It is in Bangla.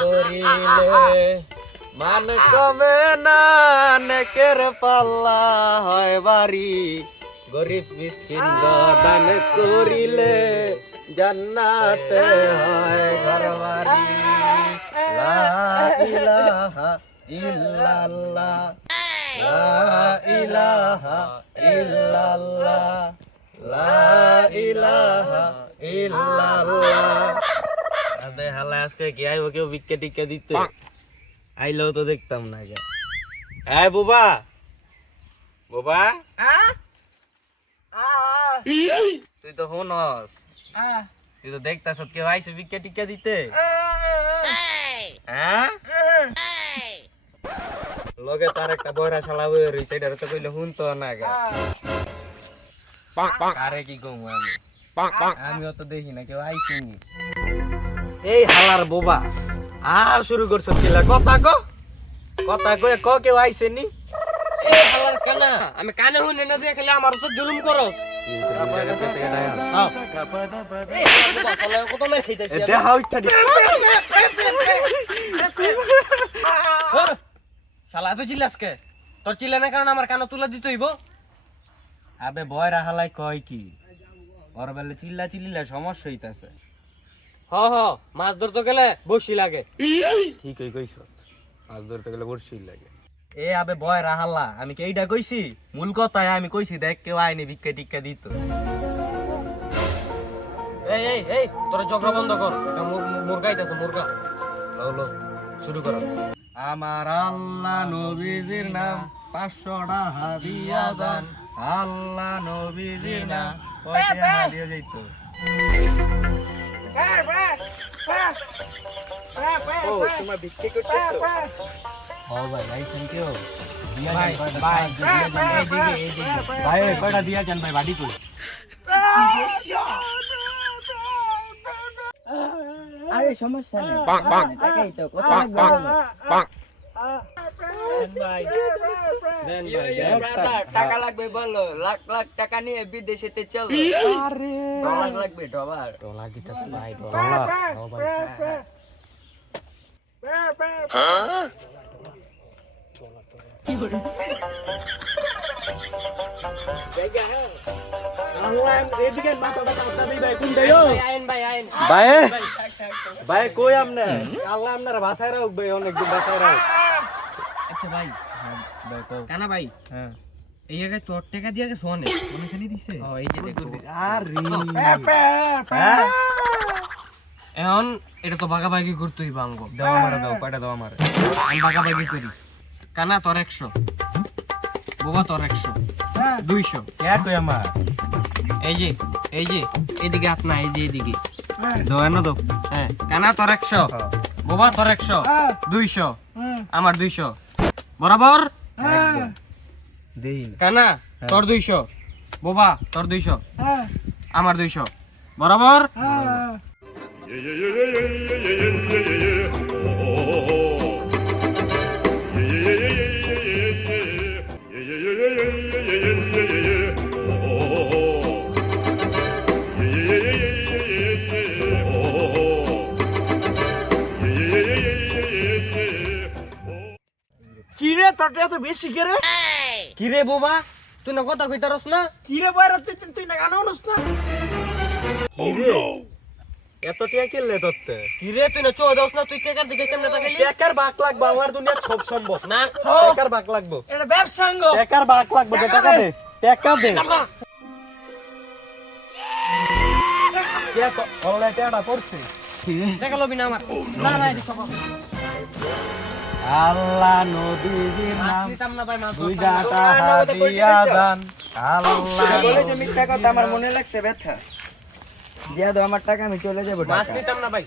করিলে মান কমে না, নেকের পাল্লা হয় বাড়ি, গরিব মিসকিন দান করিলে জান্নাতে হয় ঘরবাড়ি। লা ইলাহা ইল্লাল্লাহ, লা ইলাহা ইল্লাল্লাহ, লা ইলাহা ইল্লাল্লাহ। আবে হালা আজকে কি আইব কেউ ভিক্ষা টিক্ষা দিতে? আইলেও তো দেখতাম না। হ্যাঁ বুবা, বুবা তুই তো শুনস, তুই তো দেখতাস কেউ আইছে ভিক্ষা টিক্ষা দিতে? হ্যাঁ লগে তার একটা বয়রা শালা বই রইছে, এটারে তো কইলে শুনতো না। কারে কি কম আমি, আমিও তো দেখি না কেউ আইছেনি। এই হালার বোবা আর শুরু করছ কিলা? কথা কয়ে ক কেউ আইছেনি? এই হালার কানা, আমি কানে শুনে না দিয়ে খালি আমার উপর জুলুম করো। কত মেরে খাইতেছি শালা, এত চিল্লাস কে? তোর চিল্লানোর কারণে আমার কানে তুলা দিতে হইব? আবে বয়রা হালাই কয় কি, ওর বেলে চিল্লা চিল্লা সমস্যা হইতাছে। মাছ ধরতে গেলে বসি লাগে। ঠিকই কইছ, মাছ ধরতে গেলে বড়শি লাগে। এ আবে বয়রা হালা, আমি কি এইটা কইছি? মূল কথায় আমি কইছি দেখ কেউ আইনি ভিক্ষা টিক্ষা দিত। এই তোরা ঝগড়া বন্ধ কর, মুরগা আইতাছে মুরগা। লো শুরু করো। আমার আল্লাহ নবীজির নাম 500 টাকা দিয়া যান, আল্লাহ নবীজির নাম কয়টা টাকা দিয়া যাইতো? ও তোমার ভিক্ষা করতেছো? ও ভাই ভাই থ্যাংক ইউ। দিয়া যান কয়টা? ভাই এইদিকে ভাই কয়টা দিয়া যান ভাই, বাড়ি কই? আরে সমস্যা নেই, টাকাই তো কত লাগবে বলো। টাকা লাগবে বলো, লাখ লাখ টাকা নিয়ে বিদেশেতে চলো। ডলার লাগবে, ডলার। ডলার দিতেছ ভাই, ডলার ও ভাই। কি বলে এদিকে মাথাটা কাটটা দেই ভাই, কোন দেই? আইন ভাই আইন ভাই ভাই কই আমনে? আল্লাহ আপনারা বাঁচায় রাখ ভাই, অনেকদিন বাঁচায় রাখ। আচ্ছা ভাই, ভাই কও। কানা ভাই, হ্যাঁ এই জায়গায় তোর টাকা দিয়ে গেছে অনেক, অনেকখানি দিছে। এই যে দেখো, আরে হ্যাঁ এখন এটা তো ভাগাভাগি করতেই ভাঙবো। দাও আমারে, দাও কয়টা দাও আমারে, আমি ভাগাভাগি করি। কানা তোর 100, বাবা তোর 100, 200। কে কই আমার? এই যে এদিকে হাত না, এই যে এদিকে দাও এনো দাও। হ্যাঁ, কানা তোর 100, বাবা তোর 100, 200, আমার 200 বরাবর। দেই কানা তোর 200, বাবা তোর 200, আমার 200 বরাবর। কিরে তোরটা এত বেশি করে? কিরে বাবা, তুই না কথা কইতারস না? কিরে বয়রা, তুই না গান শুনস না? কি রে এত টিয়া কিনলে তোতে? কিরে তুই না চোখ দাস না? তুই টাকার দিকে কেমনে তাকাইলি? টাকার বাক লাগবে, আমার দুনিয়া সব সম্ভব না টাকার বাক লাগবে, এটা ব্যবসাঙ্গ। টাকার বাক লাগবে। টাকা দে, টাকা দে। কে তো অনলাইন টাকাটা পড়ছে? টাকা লবি না আমার। না ভাই সব আল্লাহ নবীজির নাম নিতাম না ভাই, মাছ 2 টাকা দিয়া যান, আল্লাহ বলে যে মিথ্যা কথা, আমার মনে লাগছে ব্যথা। দিয়া দাও আমার টাকা, আমি চলে যাবো। মাছ নিতাম না ভাই।